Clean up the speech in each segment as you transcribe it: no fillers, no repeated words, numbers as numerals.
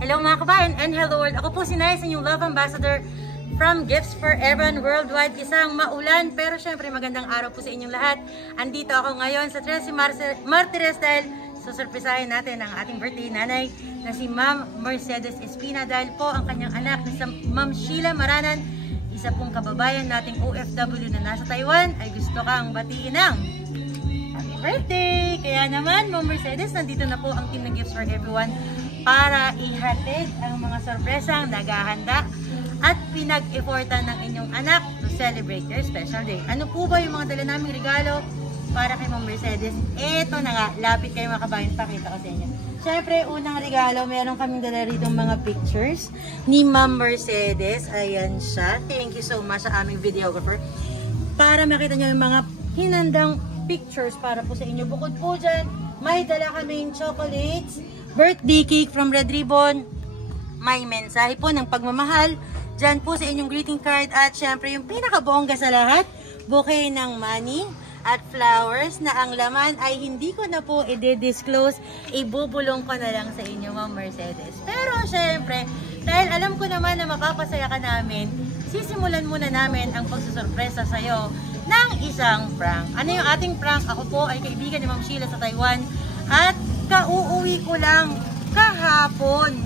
Hello mga kabayan and hello world. Ako po si Nay, inyong love ambassador from Gifts for Everyone Worldwide. Isang maulan pero syempre magandang araw po sa inyong lahat. Andito ako ngayon sa Tres Martires dahil susurprisahin natin ang ating birthday nanay na si Ma'am Mercedes Espina dahil po ang kanyang anak na si Ma'am Sheila Maranan, isa pong kababayan nating OFW na nasa Taiwan, ay gusto kang batiin ng happy birthday! Kaya naman Ma'am Mercedes, nandito na po ang team ng Gifts for Everyone para ihatid ang mga sorpresang naghahanda at pinag-effortan ng inyong anak to celebrate your special day. Ano po ba yung mga dala naming regalo para kay Ma'am Mercedes? Eto na nga, lapit kayo mga kabayan, pakita ko sa inyo. Siyempre, unang regalo, meron kaming dala rito mga pictures ni Ma'am Mercedes. Ayan siya. Thank you so much sa aming videographer. Para makita nyo yung mga hinandang pictures para po sa inyo. Bukod po dyan, may dala kaming chocolates, birthday cake from Red Ribbon, may mensahe po ng pagmamahal dyan po sa inyong greeting card, at syempre yung pinakabongga sa lahat, bouquet ng money at flowers na ang laman ay hindi ko na po i-disclose, ibubulong ko na lang sa inyo Ma'am Mercedes. Pero syempre, dahil alam ko naman na mapapasaya ka namin, sisimulan muna namin ang pagsusurpresa sa'yo ng isang prank. Ano yung ating prank? Ako po ay kaibigan ni Ma'am Sheila sa Taiwan at kauuwi ko lang kahapon.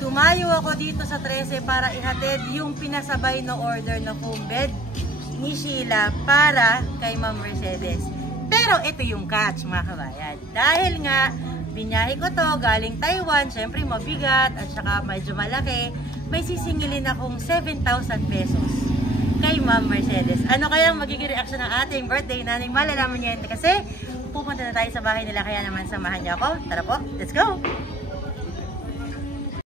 Tumayo ako dito sa 13 para ihatid yung pinasabay na order na foam bed ni Sheila para kay Ma'am Mercedes. Pero ito yung catch mga kabayan. Dahil nga, binyahe ko to galing Taiwan, syempre mabigat at saka medyo malaki, may sisingilin akong 7,000 pesos kay Ma'am Mercedes. Ano kayang magiging reaction ng ating birthday nanay? Malalaman niya yun kasi pupunta na tayo sa bahay nila, kaya naman samahan niyo ako. Tara po, let's go!